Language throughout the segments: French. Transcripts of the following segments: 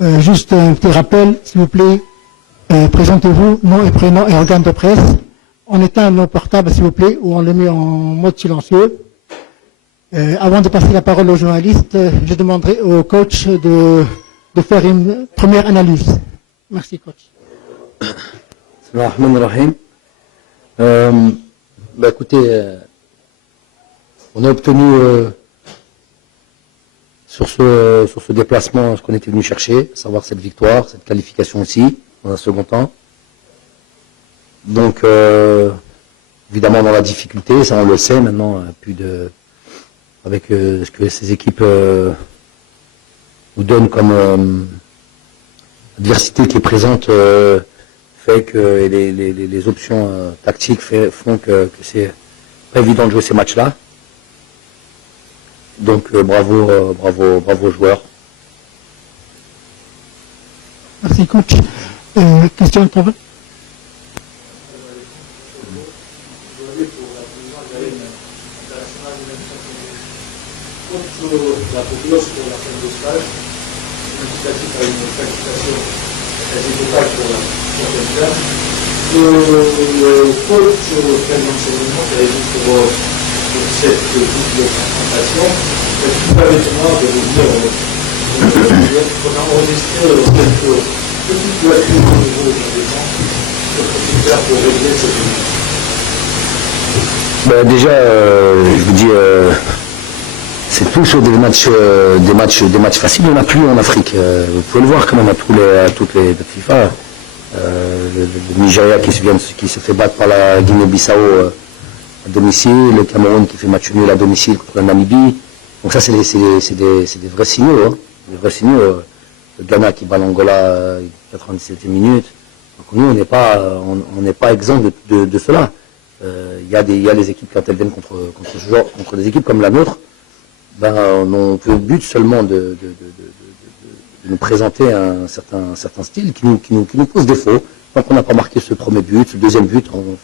Juste un petit rappel, s'il vous plaît. Présentez-vous, nom et prénom et organe de presse. On éteint nos portables, s'il vous plaît, ou on le met en mode silencieux. Avant de passer la parole aux journalistes, je demanderai au coach de faire une première analyse. Merci, coach. Bismillahirrahmanirrahim. Écoutez, on a obtenu sur ce déplacement ce qu'on était venu chercher, à savoir cette victoire, cette qualification aussi, dans un second temps. Donc, évidemment, dans la difficulté, ça on le sait maintenant, avec ce que ces équipes nous donnent comme adversité qui est présente, fait que les options tactiques font que c'est pas évident de jouer ces matchs-là. Donc, bravo aux joueurs. Merci, coach. Question de parole. La population pour la fin de stage, significatif à une qualification quasi totale pour la prochaine terme. Le coach président de l'enseignement qui a été sur cette double confrontation, est-ce que vous avez moi de vous dire qu'on a enregistré quelques petites lacunes au niveau de la défense, ce qu'on peut faire pour régler cette ligne? Déjà, je vous dis, c'est tout sur des matchs faciles. Il n'y en a plus en Afrique. Vous pouvez le voir quand même à toutes les FIFA. Le Nigeria qui se fait battre par la Guinée-Bissau à domicile, le Cameroun qui fait match nul à domicile contre la Namibie. Donc ça, c'est des vrais signaux. Hein. Des vrais signaux. Le Ghana qui bat l'Angola 97e minute. Donc nous, on n'est pas exempt de cela. Il y a des équipes quand elles viennent contre des équipes comme la nôtre. On peut au but seulement de nous présenter un certain style qui nous pose défaut. Tant qu'on n'a pas marqué ce premier but, ce deuxième but, on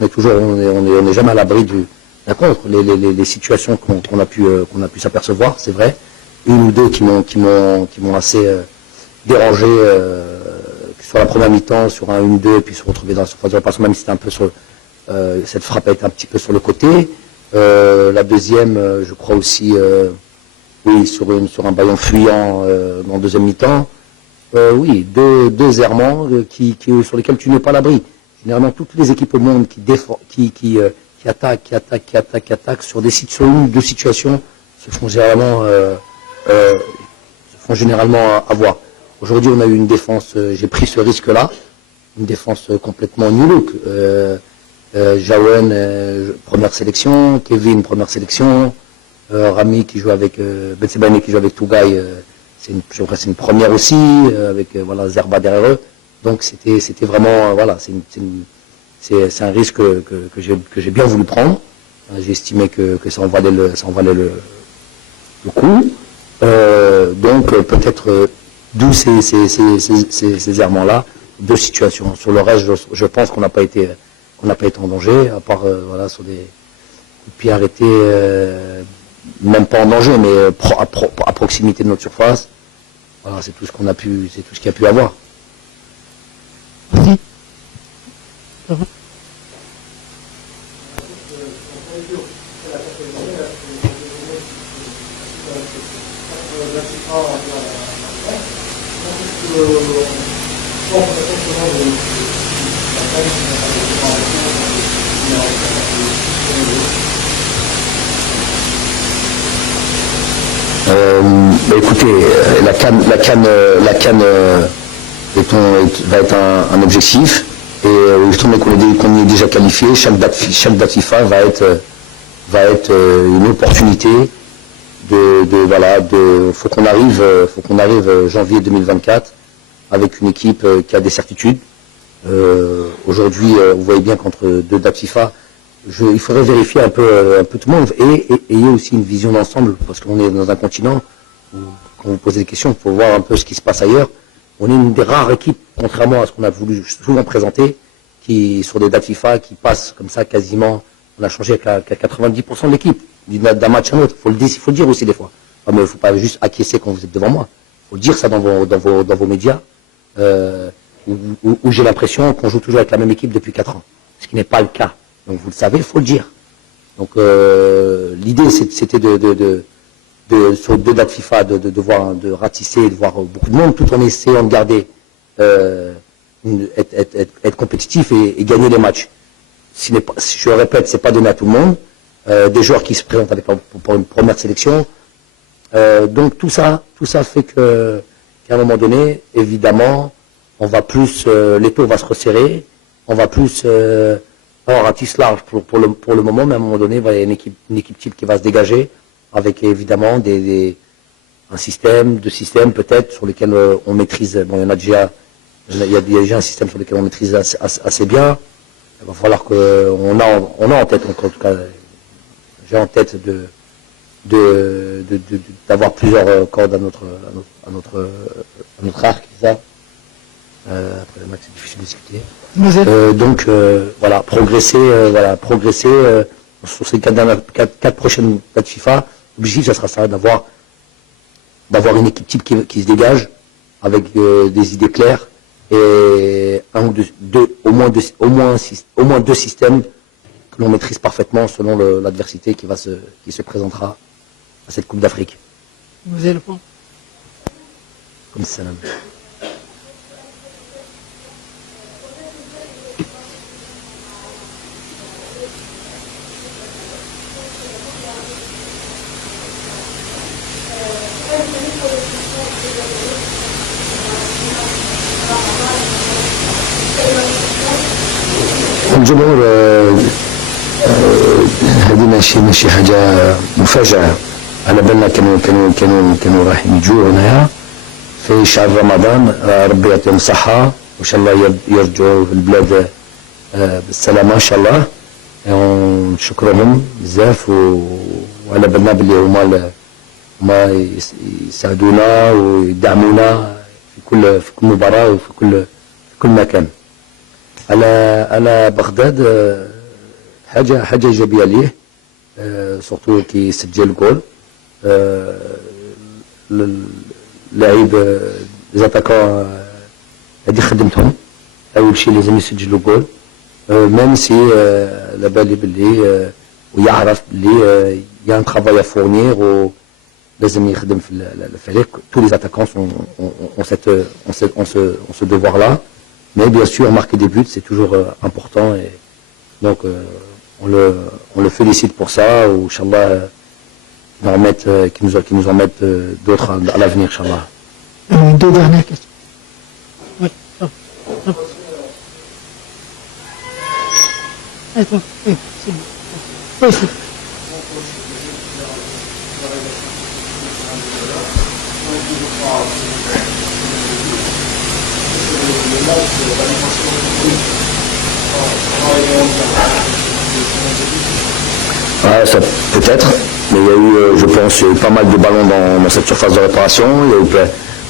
est jamais à l'abri d'un contre. Les situations qu'on a pu s'apercevoir, c'est vrai. Une ou deux qui m'ont assez dérangé, sur la première mi-temps, sur un 1-2, et puis se retrouver dans la surface de réparation, même si c'était un peu sur cette frappe a été un petit peu sur le côté. La deuxième, je crois aussi, oui, sur un ballon fuyant en deuxième mi-temps. Oui, deux errements sur lesquels tu n'es pas à l'abri. Généralement, toutes les équipes au monde qui attaquent sur une ou deux situations se font généralement avoir. Aujourd'hui, on a eu une défense, j'ai pris ce risque-là, une défense complètement new-look. Jawen, première sélection, Kevin, première sélection, Rami qui joue avec Betsebane qui joue avec Tougaï, c'est une première aussi, avec Zerba derrière eux. Donc c'était vraiment c'est un risque que j'ai bien voulu prendre. J'ai estimé que ça en valait le coup. Donc peut-être d'où ces errements-là, deux situations. Sur le reste, je pense qu'on n'a pas été en danger, à part sur des coups de pied arrêtés, même pas en danger, mais à proximité de notre surface. Voilà, c'est tout ce qu'il y a pu avoir. Merci. Écoutez, la CAN va être un objectif, et justement qu'on y est déjà qualifié, chaque date FIFA va être une opportunité faut qu'on arrive janvier 2024 avec une équipe qui a des certitudes. Aujourd'hui, vous voyez bien qu'entre deux dates FIFA, il faudrait vérifier un peu tout le monde et ayez aussi une vision d'ensemble, parce qu'on est dans un continent où, quand vous posez des questions, il faut voir un peu ce qui se passe ailleurs. On est une des rares équipes, contrairement à ce qu'on a voulu souvent présenter, qui sur des dates FIFA qui passent comme ça quasiment, on a changé qu'à 90% de l'équipe, d'un match à un autre. Il faut le dire aussi des fois. Il ne faut pas juste acquiescer quand vous êtes devant moi. faut dire ça dans vos médias, où j'ai l'impression qu'on joue toujours avec la même équipe depuis 4 ans, ce qui n'est pas le cas. Donc vous le savez, il faut le dire. Donc l'idée c'était sur 2 dates FIFA de ratisser, de voir beaucoup de monde, tout en essayant de garder être compétitif et gagner les matchs. Je le répète, c'est pas donné à tout le monde. Des joueurs qui se présentent pour une première sélection. Donc tout ça fait qu'à un moment donné, évidemment, on va plus, l'étau va se resserrer, on va plus avoir un tisse large pour le moment, mais à un moment donné, il va y avoir une équipe type qui va se dégager, avec évidemment deux systèmes peut-être sur lesquels on maîtrise. Bon, il y a déjà un système sur lequel on maîtrise assez bien. Il va falloir qu'on a en tête, en tout cas, j'ai en tête d'avoir plusieurs cordes à notre arc, c'est ça. Après le match, c'est difficile de discuter. Donc voilà, progresser sur ces 4 prochaines dates FIFA. L'objectif, ça sera ça, d'avoir une équipe type qui se dégage avec des idées claires et au moins deux systèmes que l'on maîtrise parfaitement selon l'adversité qui se présentera à cette Coupe d'Afrique. Vous avez le point. Comme ça. الجمهور هذه ماشي حاجة مفاجأة. على بالنا كانوا رايحين يجوا هنايا في شهر رمضان. ربي يعطيهم الصحة وإن شاء الله يرجعوا في البلاد بالسلامة إن شاء الله. ونشكرهم بزاف وعلى بالنا باللي هما يساعدونا ويدعمونا في كل مباراة وفي كل مكان. على بغداد حاجة إيجابية ليه، سورتو كي سجل جول. اللاعب زاتاكون هادي خدمتهم، أول شيء لازم يسجلوا جول، ميم سي على بالي باللي ويعرف باللي يا ان ترافاي ا فورنير ولازم يخدم في الفريق. tous les attaquants ont ce devoir là. Mais bien sûr, marquer des buts, c'est toujours important. Et donc, on le félicite pour ça. Ou, Inch'Allah, qu'ils nous en mettent d'autres à l'avenir, Inch'Allah. 2 dernières questions. Oui, Attends, oui, c'est bon. Oui, c'est bon. Ah, ça peut-être, mais il y a eu, je pense, pas mal de ballons dans cette surface de réparation, il y a eu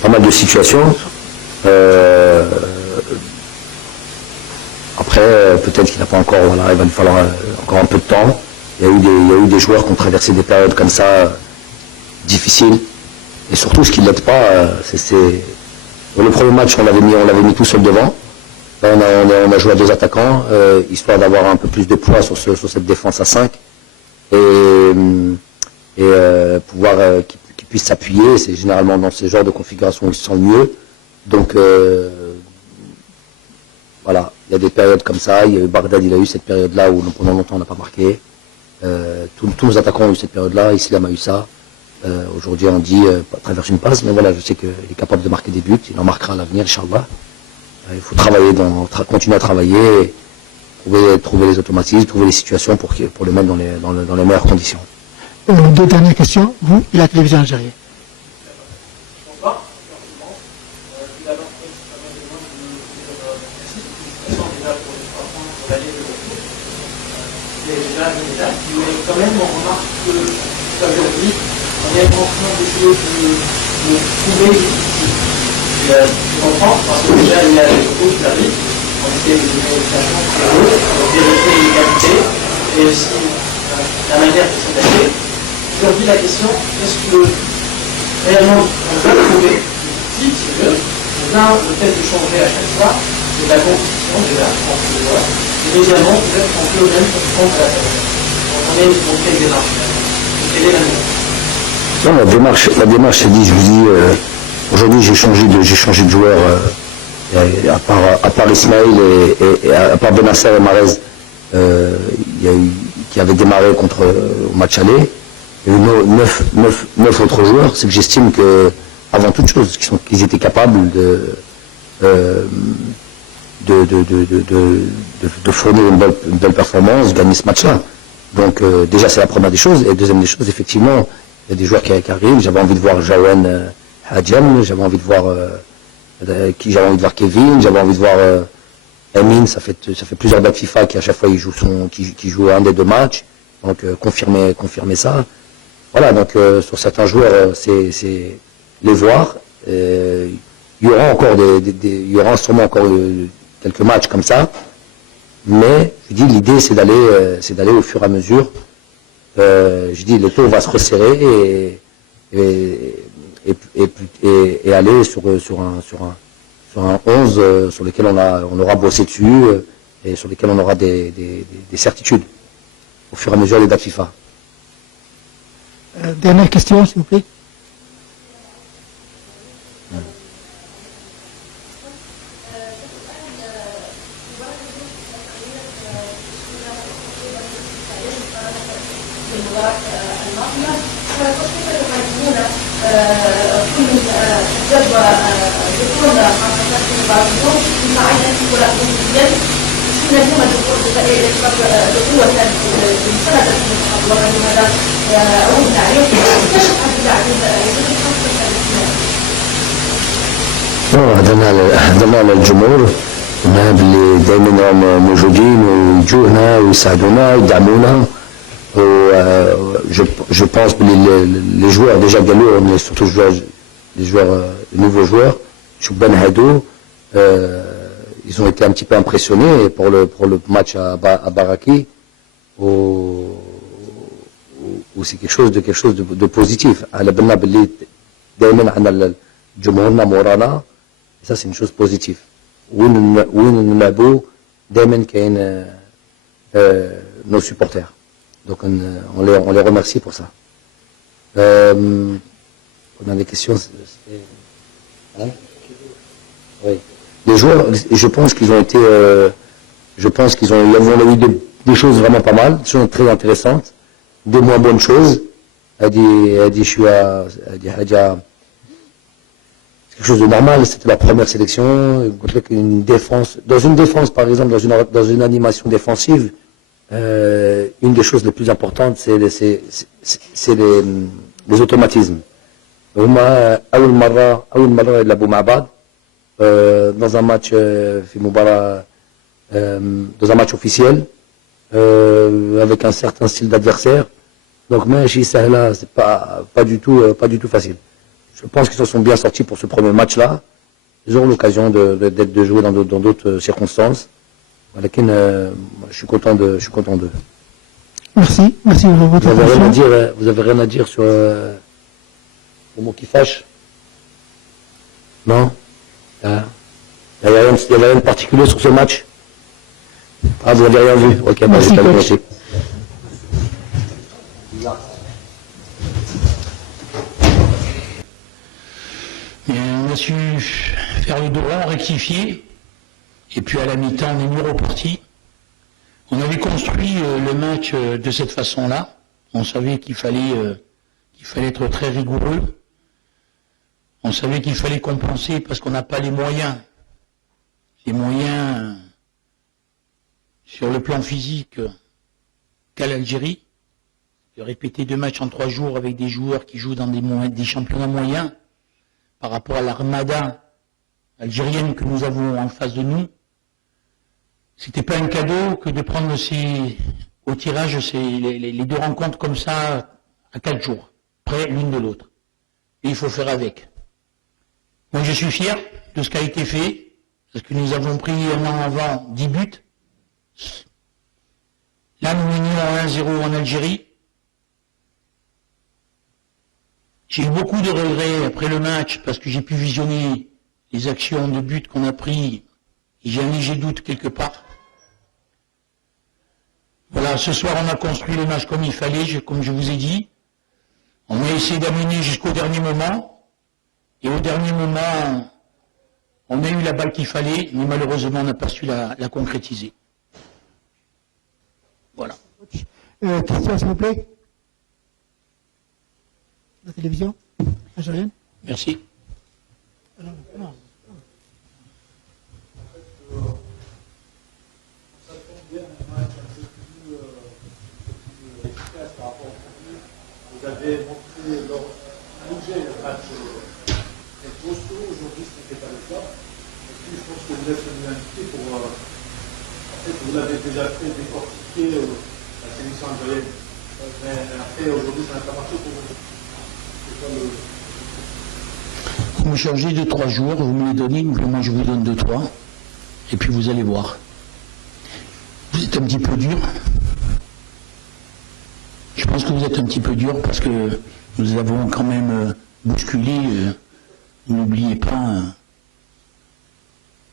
pas mal de situations. Après, peut-être qu'il n'a pas encore, voilà, il va lui falloir encore un peu de temps. Il y a eu des joueurs qui ont traversé des périodes comme ça, difficiles. Et surtout, ce qui ne l'aide pas, c'est le premier match, on l'avait mis tout seul devant. Là, on a joué à 2 attaquants, histoire d'avoir un peu plus de poids sur cette défense à 5 et pouvoir qu'ils puissent s'appuyer. C'est généralement dans ce genre de configuration où ils se sentent mieux. Donc voilà, il y a des périodes comme ça. Bagdad, il a eu cette période-là où pendant longtemps on n'a pas marqué. Tous nos attaquants ont eu cette période-là. Islam a eu ça. Aujourd'hui, on dit traverse une passe, mais voilà, je sais qu'il est capable de marquer des buts. Il en marquera à l'avenir, Inch'Allah. Il faut continuer à travailler, trouver les automatismes, trouver les situations pour le mettre dans les meilleures conditions. 2 dernières questions, vous et la télévision algérienne. Mais quand même, on remarque que aujourd'hui, on est en train d'essayer de trouver en France, parce que déjà il y a des groupes qui arrivent, on essaie de donner la chance à eux, de vérifier l'égalité et aussi la manière de s'adapter. Aujourd'hui la question, est-ce que réellement on peut trouver une c'est mieux. Donc là, le fait de changer à chaque fois, c'est de la compétition déjà entre les joueurs. Et deuxièmement, peut-être qu'on peut même comprendre la personne. On est dans quelle démarche quelle est la meilleure. Non, la démarche, c'est dit, je vous dis, aujourd'hui j'ai changé de joueur, à part Ismaël et à part Benasser et Marez, qui avaient démarré au match aller. Il y a eu 9 autres joueurs, c'est que j'estime que, avant toute chose, qu'ils étaient capables de fournir une belle performance, gagner ce match-là. Donc déjà c'est la première des choses, et deuxième des choses, effectivement, il y a des joueurs qui arrivent, j'avais envie de voir Jawan Hadjem, j'avais envie de voir Kevin, j'avais envie de voir Emin, ça fait plusieurs dates FIFA qui à chaque fois qui joue un des 2 matchs, donc confirmer ça. Voilà, donc sur certains joueurs, c'est les voir. Il y aura sûrement encore quelques matchs comme ça, mais je dis l'idée c'est d'aller au fur et à mesure. Je dis le taux va se resserrer et aller sur un 11 sur lequel on aura bossé dessus et sur lequel on aura des certitudes au fur et à mesure des dates FIFA. Dernière question, s'il vous plaît. هذا على الجمهور اللي دائما راهم موجودين ويجونا ويساعدونا ويدعمونا. Je pense que les joueurs déjà galeux, mais surtout les nouveaux joueurs, Chouban Hadou, ils ont été un petit peu impressionnés pour le match à Baraki, où c'est quelque chose de positif. على بالنا باللي دائما عندنا جمهورنا مورانا. Et ça, c'est une chose positive. Win Nabou, Damon Kane, nos supporters. Donc, on les remercie pour ça. On a des questions. Hein? Oui. Les joueurs, je pense qu'ils ont été, ils ont eu des choses vraiment pas mal, des choses très intéressantes, des moins bonnes choses. Quelque chose de normal, c'était la première sélection, une défense, par exemple, dans une animation défensive, une des choses les plus importantes, c'est les automatismes. أول مرة يلعبوا مع بعض dans un match dans un match officiel avec un certain style d'adversaire. Donc ماشي سهلة, c'est pas du tout facile. Je pense qu'ils se sont bien sortis pour ce premier match-là. Ils auront l'occasion de jouer dans d'autres circonstances. Je suis content d'eux. Merci pour votre attention. Vous avez rien à dire sur le mot qui fâche? Non? Il y avait rien de particulier sur ce match? Ah, vous n'avez rien vu? Ok, merci, coach. On a su faire le droit, rectifier, et puis à la mi-temps, on est mieux reparti. On avait construit le match de cette façon-là. On savait qu'il fallait être très rigoureux. On savait qu'il fallait compenser parce qu'on n'a pas les moyens. Les moyens sur le plan physique qu'à l'Algérie. De répéter 2 matchs en 3 jours avec des joueurs qui jouent dans des championnats moyens par rapport à l'armada algérienne que nous avons en face de nous. C'était pas un cadeau que de prendre au tirage les 2 rencontres comme ça à 4 jours, près l'une de l'autre. Et il faut faire avec. Moi je suis fier de ce qui a été fait, parce que nous avons pris un an avant 10 buts. Là nous menions 1-0 en Algérie. J'ai eu beaucoup de regrets après le match, parce que j'ai pu visionner les actions de but qu'on a pris, j'ai un léger doute quelque part. Voilà, ce soir on a construit le match comme il fallait, comme je vous ai dit. On a essayé d'amener jusqu'au dernier moment, et au dernier moment, on a eu la balle qu'il fallait, mais malheureusement on n'a pas su la concrétiser. Voilà. Question, s'il vous plaît. La télévision algérienne. Merci. Non. Ça tombe bien un match un peu plus efficace par rapport au contenu. Vous avez montré leur bouger le match très costaud. Aujourd'hui, ce n'était pas le cas. Et puis, je pense que vous êtes venu invité pour. En fait, vous l'avez déjà fait décortiquer la sélection algérienne. Mais après, aujourd'hui, ça n'a pas marché pour vous. C'est quoi le. Vous me changez de 3 jours, vous me les donnez, moi je vous donne 2-3, et puis vous allez voir. Vous êtes un petit peu dur. Je pense que vous êtes un petit peu dur parce que nous avons quand même bousculé, n'oubliez pas,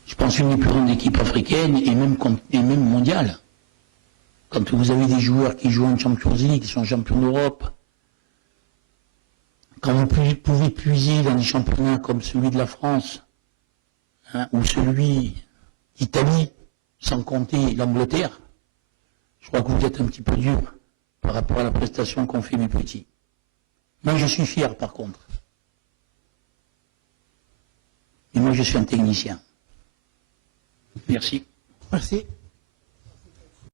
je pense une des plus grandes équipes africaines et même mondiale. Quand vous avez des joueurs qui jouent en Champions League, qui sont champions d'Europe, quand vous pouvez puiser dans des championnats comme celui de la France, ou celui d'Italie, sans compter l'Angleterre, je crois que vous êtes un petit peu dur par rapport à la prestation qu'ont fait mes petits. Moi, je suis fier, par contre. Et moi, je suis un technicien. Merci. Merci.